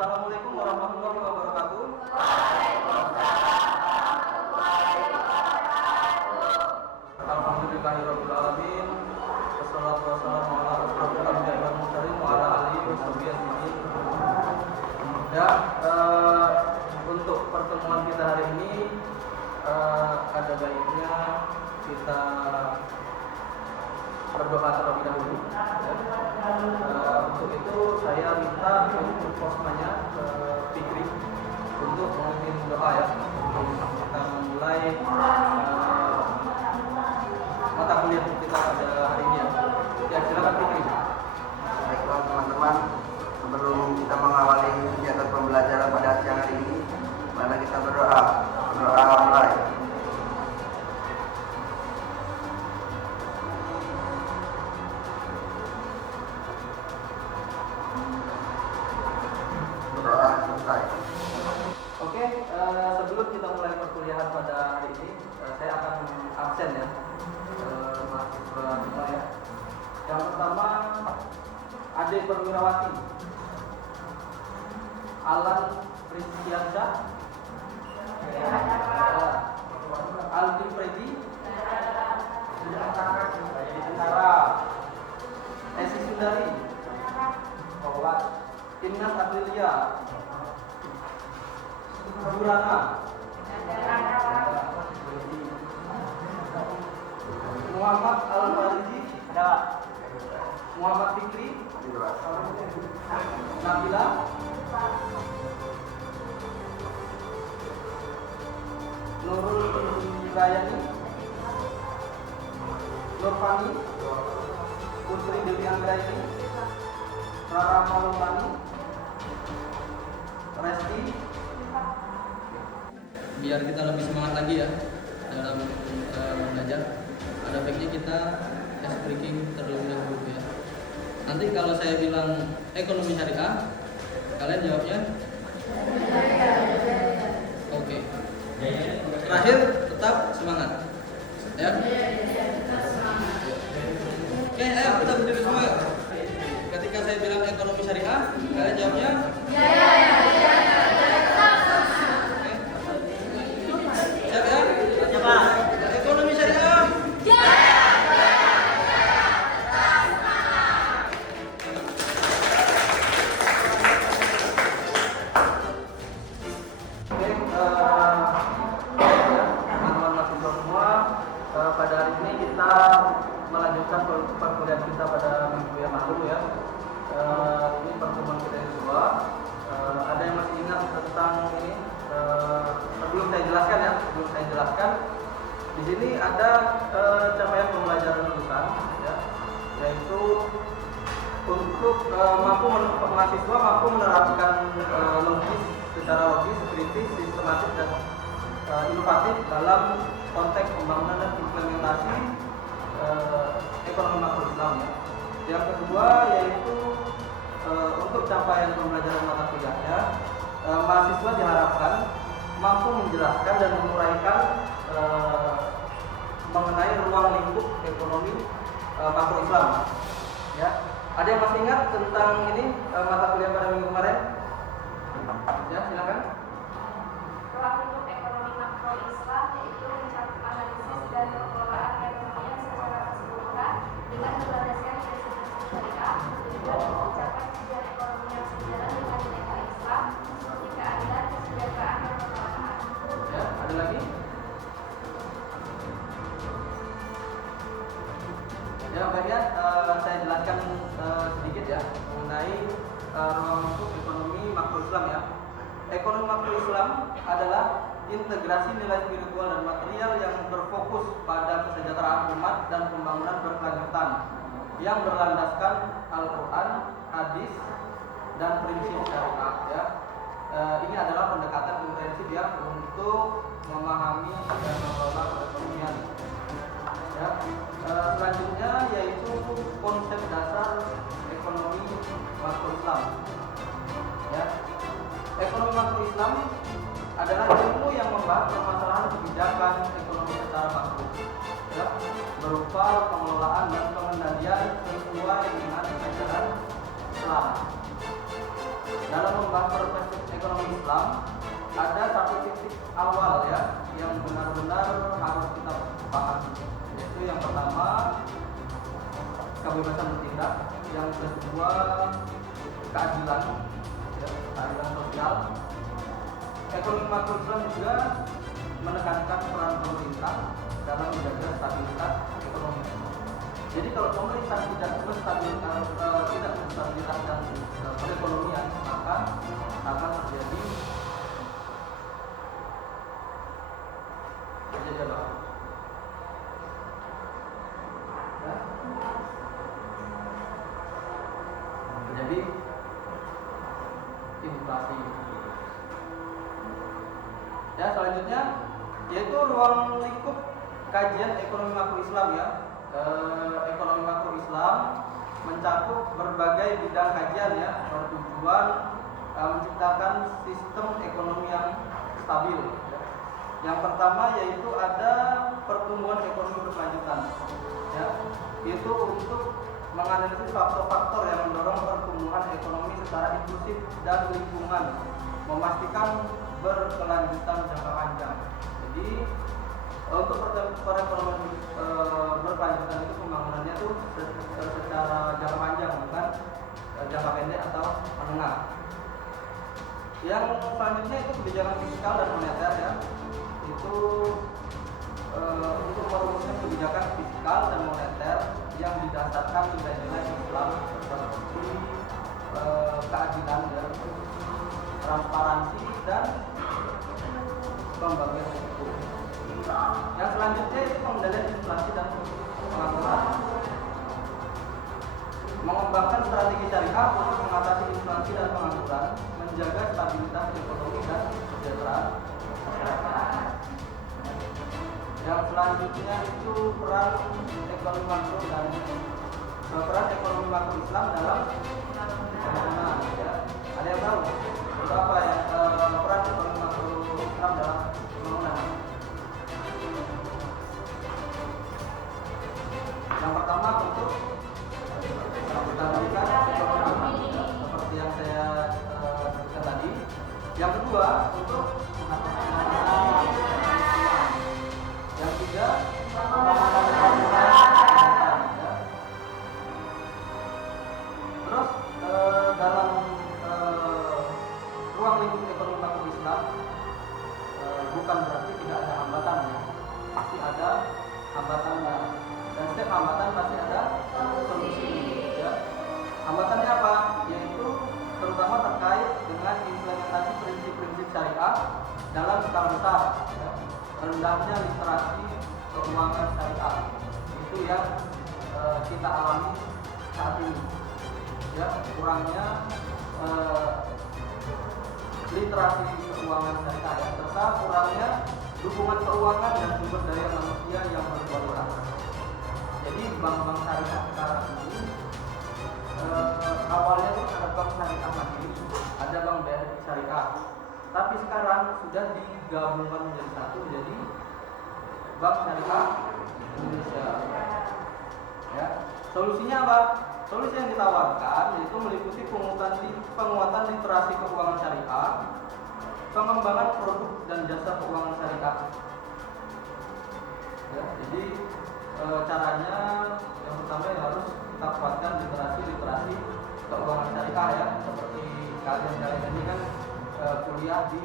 Assalamualaikum warahmatullahi wabarakatuh. Alhamdulillahirabbil alamin. Wassalatu wassalamu ala asyrofil anbiya'i wal mursalin wa ala alihi washabihi ajmain. Ya, untuk pertemuan kita hari ini ada baiknya kita berdoa terlebih dahulu. Untuk itu saya minta untuk posmanya Fikri untuk memimpin doa ya. Kita memulai mata kuliah kita pada hari ini ya. Ya, silakan Fikri. Baiklah teman-teman, sebelum kita mengawali kegiatan pembelajaran pada siang hari ini, mari kita berdoa mulai. Berdoa selesai. Oke, sebelum kita mulai perkuliahan pada hari ini, saya akan absen ya, mahasiswa semua ya. Yang pertama, Ade Perwirawati, Alan Rizkiansyah, Aldi Freddy, Sarah, Esi Sundari, Innas Aprilia, Burana, Muhammad Al-Farizi, Muhammad Fikri, Nabila, Nurul Hidayani, Nurfani, Putri Dewi Anggraini, Rara Maulani, Resti. Biar kita lebih semangat lagi ya dalam belajar, ada baiknya kita breaking terlebih dahulu ya. Nanti kalau saya bilang ekonomi syariah, kalian jawabnya oke. Terakhir tetap semangat ya. Oke, ayo kita berdiri semua. Ketika saya bilang ekonomi syariah, kalian jawabnya siap ya? Ekonomi syariah. Teman-teman mahasiswa semua, pada hari ini kita melanjutkan perkuliahan kita pada minggu yang lalu ya. Ini pertemuan kita yang kedua. Ada yang masih ingat tentang ini? Sebelum saya jelaskan, di sini ada capaian pembelajaran lulusan, ya, yaitu untuk mahasiswa mampu menerapkan secara logis, kritis, sistematis dan inovatif dalam konteks pembangunan dan implementasi ekonomi makro Islam. Ya. Yang kedua yaitu untuk capaian pembelajaran mata kuliahnya, mahasiswa diharapkan mampu menjelaskan dan menguraikan mengenai ruang lingkup ekonomi makro Islam. Ya, ada yang masih ingat tentang ini mata kuliah pada minggu kemarin? Ya, silakan. Ruang lingkup ekonomi makro Islam yaitu mencakup analisis dan pengelolaan perekonomian secara keseluruhan dengan berlandaskan prinsip-prinsip syariah, tujuan mencapai tujuan ekonomi yang sejalan dengan nilai Islam seperti keadilan, kesejahteraan, dan kemerdekaan. Ya, ada lagi? Ya, baiknya saya jelaskan sedikit ya mengenai ruang lingkup ekonomi makro Islam ya. Ekonomi makro Islam adalah integrasi nilai spiritual dan material yang berfokus pada kesejahteraan umat dan pembangunan berkelanjutan yang berlandaskan Al-Quran, hadis, dan prinsip syariat ya. Ini adalah pendekatan komprehensif ya untuk memahami dan mengelola perekonomian. Ya. Selanjutnya yaitu konsep dasar ekonomi makro Islam. Ya. Ekonomi makro Islam adalah ilmu yang membahas permasalahan kebijakan ekonomi secara makro, ya, berupa pengelolaan dan pengendalian sesuai dengan ajaran Islam. dalam membahas perspektif ekonomi Islam ada satu titik awal ya yang benar-benar harus kita pahami, yaitu yang pertama kebebasan bertindak, yang kedua keadilan, ya, keadilan sosial. Ekonomi makro Islam juga menekankan peran pemerintah dalam menjaga stabilitas ekonomi. Jadi kalau pemerintah tidak berstabilitas dan perekonomian, maka akan terjadi apa? Ya. Jadi inflasi. Ya, selanjutnya yaitu ruang lingkup kajian ekonomi makro Islam ya. Ekonomi makro Islam mencakup berbagai bidang kajian ya, bertujuan menciptakan sistem ekonomi yang stabil. Ya. Yang pertama yaitu ada pertumbuhan ekonomi berkelanjutan, ya, itu untuk menganalisis faktor-faktor yang mendorong pertumbuhan ekonomi secara inklusif dan lingkungan, memastikan berkelanjutan jangka panjang. Jadi untuk perekonomian berkelanjutan itu pembangunannya itu secara jangka panjang, bukan jangka pendek atau menengah. Yang selanjutnya itu kebijakan fiskal dan moneter ya, itu untuk merumuskan kebijakan fiskal dan moneter yang didasarkan nilai-nilai Islam seperti keadilan dan transparansi dan pembagian hukum. Yang selanjutnya itu pengendalian inflasi dan pengaturan. Mengembangkan strategi syariah untuk mengatasi inflasi dan pengangguran, menjaga stabilitas ekonomi dan kesejahteraan masyarakat. Yang selanjutnya itu peran ekonomi makro dan peran ekonomi makro Islam dalam pembangunan. Ya. Ada yang tahu itu apa ya peran ekonomi makro Islam dalam pembangunan? Yang pertama untuk menstabilkan ekonomi seperti yang saya sebutkan tadi. Yang kedua untuk yang ketiga terus dalam ruang lingkup ekonomi makro Islam bukan berarti tidak ada hambatan ya, pasti ada hambatannya, dan setiap hambatan pasti ada solusi ya. Hambatannya apa? Yaitu terutama terkait dengan implementasi prinsip-prinsip syariah dalam skala besar ya. Rendahnya literasi keuangan syariah itu yang kita alami saat ini ya, kurangnya literasi keuangan syariah ya, serta kurangnya dukungan keuangan dan sumber daya manusia yang berkualitas. Jadi bank-bank syariah sekarang ini awalnya itu ada bank syariah mandiri, ada bank BRI syariah, tapi sekarang sudah digabungkan menjadi satu, jadi Bank Syariah Indonesia. Ya. Solusinya apa? Solusi yang ditawarkan yaitu meliputi penguatan literasi keuangan syariah, pengembangan produk dan jasa keuangan syariah. Ya, jadi caranya yang pertama yang harus kita kuatkan literasi keuangan syariah ya, seperti kalian ini kan kuliah di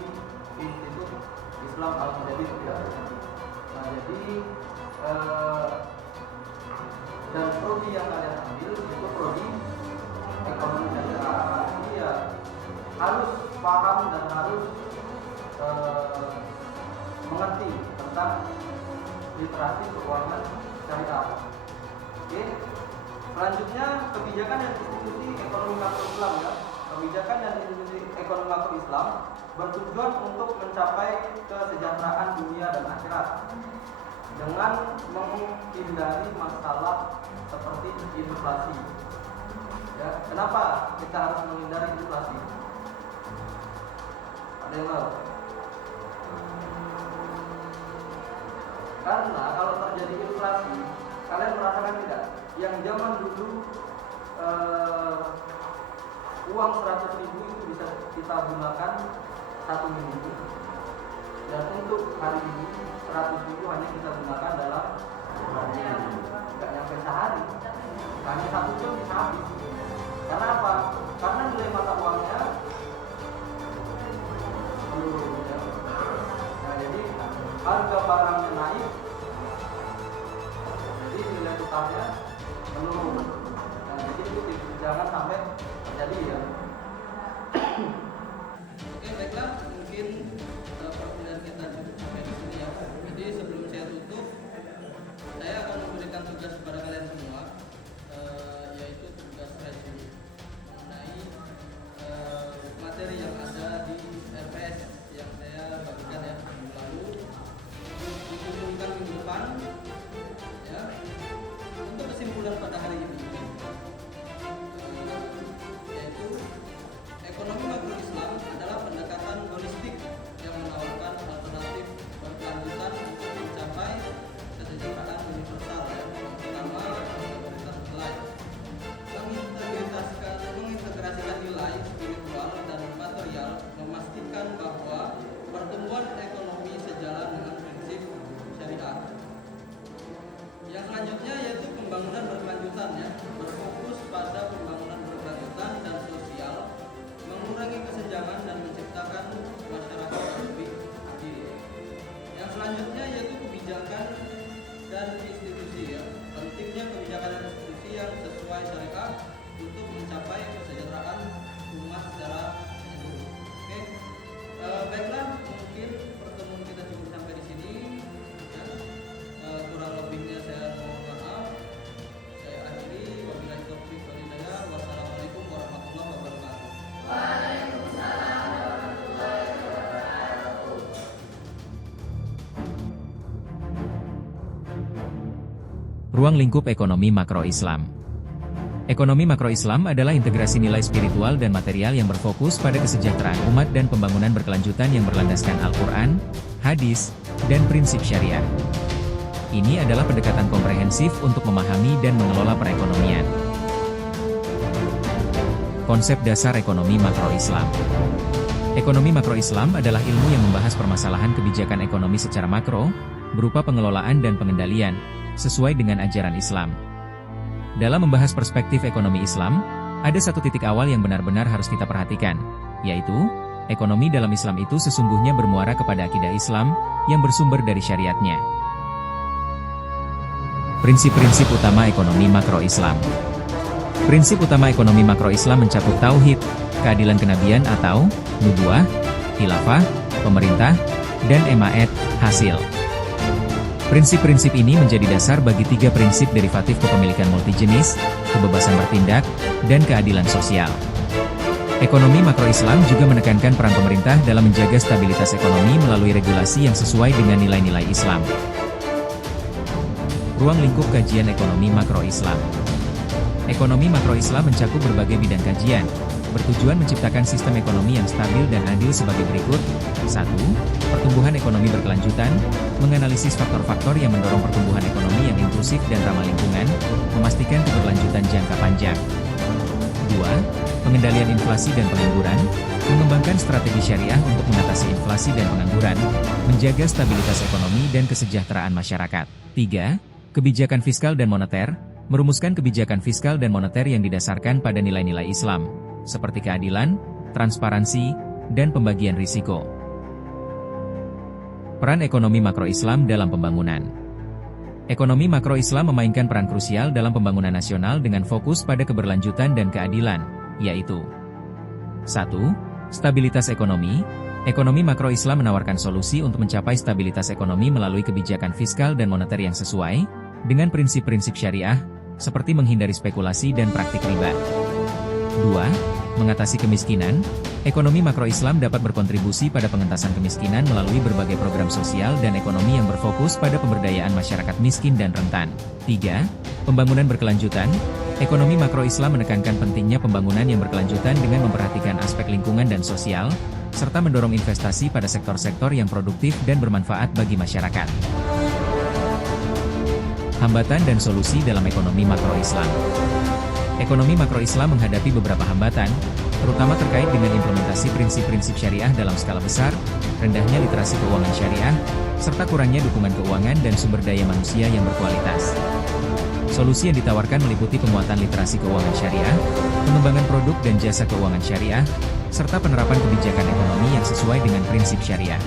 Institut Islam Al-Madani ya. Nah, jadi dan prodi yang kalian ambil itu prodi ekonomi syariah. Iya, harus paham dan harus mengerti tentang literasi keuangan syariah. Oke. Selanjutnya kebijakan dan institusi ekonomi makro Islam ya. Kebijakan dan institusi ekonomi makro Islam bertujuan untuk mencapai kesejahteraan dunia dan akhirat dengan menghindari masalah seperti inflasi. Ya, kenapa kita harus menghindari inflasi? Ada yang tahu? Karena kalau terjadi inflasi, kalian merasakan tidak? Yang zaman dulu uang 100.000 itu bisa kita gunakan 1 minggu, dan untuk hari ini 100.000 hanya kita gunakan dalam nggak nyampe sehari, hanya 1 jam bisa habis. Karena apa? Karena nilai mata uangnya menurun ya. Nah, jadi harga barangnya naik, jadi nilai tukarnya menurun. Nah, jadi itu jangan sampai terjadi ya. Oke, baiklah, mungkin perkuliahan kita cukup sampai di sini ya. Jadi sebelum saya tutup, saya akan memberikan tugas kepada kalian semua, yaitu tugas review mengenai materi yang ada di RPS yang saya bagikan ya minggu lalu, dikumpulkan minggu depan ya. Untuk kesimpulan pada hari ini, yaitu ekonomi makro Islam adalah pendekatan holistik yang menawarkan alternatif berkelanjutan untuk mencapai kesejahteraan universal ya, terutama mayoritas nilai. Mengintegrasikan nilai spiritual dan material, memastikan bahwa pertumbuhan ekonomi sejalan dengan prinsip syariat. Yang selanjutnya yaitu pembangunan berkelanjutan ya, berfokus pada pembangunan berkelanjutan dan sosial, mengurangi kesenjangan dan menciptakan masyarakat yang lebih adil. Yang selanjutnya yaitu kebijakan dan institusi ya, pentingnya kebijakan dan institusi yang sesuai syariat untuk mencapai kesejahteraan umat secara menyeluruh. Oke, baiklah, mungkin pertemuan kita cukup sampai di sini ya. Kurang lebihnya saya mohon maaf. Saya akhiri, wabillahi taufiq wal hidayah. Wassalamualaikum warahmatullahi wabarakatuh. Ruang lingkup ekonomi makro Islam. Ekonomi makro Islam adalah integrasi nilai spiritual dan material yang berfokus pada kesejahteraan umat dan pembangunan berkelanjutan yang berlandaskan Al-Quran, hadis, dan prinsip syariah. Ini adalah pendekatan komprehensif untuk memahami dan mengelola perekonomian. Konsep dasar ekonomi makro Islam. Ekonomi makro Islam adalah ilmu yang membahas permasalahan kebijakan ekonomi secara makro, berupa pengelolaan dan pengendalian, sesuai dengan ajaran Islam. Dalam membahas perspektif ekonomi Islam, ada satu titik awal yang benar-benar harus kita perhatikan, yaitu, ekonomi dalam Islam itu sesungguhnya bermuara kepada akidah Islam, yang bersumber dari syariatnya. Prinsip-prinsip utama ekonomi makro Islam. Prinsip utama ekonomi makro Islam mencakup tauhid, keadilan kenabian atau nubuah, khilafah, pemerintah, dan emaet, hasil. Prinsip-prinsip ini menjadi dasar bagi 3 prinsip derivatif kepemilikan multijenis, kebebasan bertindak, dan keadilan sosial. Ekonomi makro Islam juga menekankan peran pemerintah dalam menjaga stabilitas ekonomi melalui regulasi yang sesuai dengan nilai-nilai Islam. Ruang lingkup kajian ekonomi makro Islam. Ekonomi makro Islam mencakup berbagai bidang kajian, bertujuan menciptakan sistem ekonomi yang stabil dan adil sebagai berikut. 1. Pertumbuhan ekonomi berkelanjutan, menganalisis faktor-faktor yang mendorong pertumbuhan ekonomi yang inklusif dan ramah lingkungan, memastikan keberlanjutan jangka panjang. 2. Pengendalian inflasi dan pengangguran, mengembangkan strategi syariah untuk mengatasi inflasi dan pengangguran, menjaga stabilitas ekonomi dan kesejahteraan masyarakat. 3. Kebijakan fiskal dan moneter, merumuskan kebijakan fiskal dan moneter yang didasarkan pada nilai-nilai Islam, seperti keadilan, transparansi, dan pembagian risiko. Peran ekonomi makro Islam dalam pembangunan. Ekonomi makro Islam memainkan peran krusial dalam pembangunan nasional dengan fokus pada keberlanjutan dan keadilan, yaitu 1. Stabilitas ekonomi. Ekonomi makro Islam menawarkan solusi untuk mencapai stabilitas ekonomi melalui kebijakan fiskal dan moneter yang sesuai dengan prinsip-prinsip syariah, seperti menghindari spekulasi dan praktik riba. 2. Mengatasi kemiskinan. Ekonomi makro Islam dapat berkontribusi pada pengentasan kemiskinan melalui berbagai program sosial dan ekonomi yang berfokus pada pemberdayaan masyarakat miskin dan rentan. 3. Pembangunan berkelanjutan. Ekonomi makro Islam menekankan pentingnya pembangunan yang berkelanjutan dengan memperhatikan aspek lingkungan dan sosial, serta mendorong investasi pada sektor-sektor yang produktif dan bermanfaat bagi masyarakat. Hambatan dan solusi dalam ekonomi makro Islam. Ekonomi makro Islam menghadapi beberapa hambatan, terutama terkait dengan implementasi prinsip-prinsip syariah dalam skala besar, rendahnya literasi keuangan syariah, serta kurangnya dukungan keuangan dan sumber daya manusia yang berkualitas. Solusi yang ditawarkan meliputi penguatan literasi keuangan syariah, pengembangan produk dan jasa keuangan syariah, serta penerapan kebijakan ekonomi yang sesuai dengan prinsip syariah.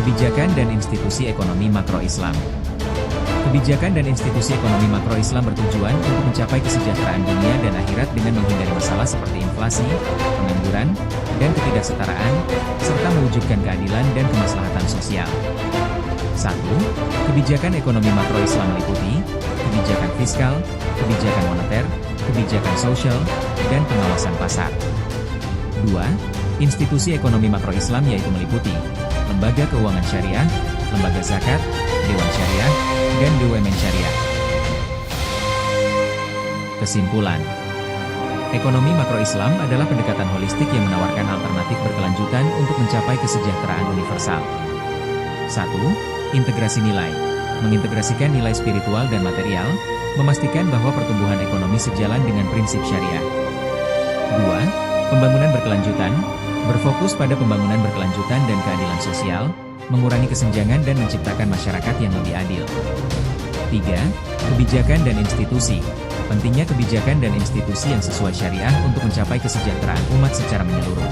Kebijakan dan institusi ekonomi makro Islam. Kebijakan dan institusi ekonomi makro Islam bertujuan untuk mencapai kesejahteraan dunia dan akhirat dengan menghindari masalah seperti inflasi, pengangguran, dan ketidaksetaraan, serta mewujudkan keadilan dan kemaslahatan sosial. 1. Kebijakan ekonomi makro Islam meliputi kebijakan fiskal, kebijakan moneter, kebijakan sosial, dan pengawasan pasar. 2. Institusi ekonomi makro Islam yaitu meliputi lembaga keuangan syariah, lembaga zakat, dewan syariah, dan BUMN syariah. Kesimpulan, ekonomi makro Islam adalah pendekatan holistik yang menawarkan alternatif berkelanjutan untuk mencapai kesejahteraan universal. 1. Integrasi nilai. Mengintegrasikan nilai spiritual dan material, memastikan bahwa pertumbuhan ekonomi sejalan dengan prinsip syariah. 2. Pembangunan berkelanjutan. Berfokus pada pembangunan berkelanjutan dan keadilan sosial, mengurangi kesenjangan dan menciptakan masyarakat yang lebih adil. 3. Kebijakan dan institusi. Pentingnya kebijakan dan institusi yang sesuai syariah untuk mencapai kesejahteraan umat secara menyeluruh.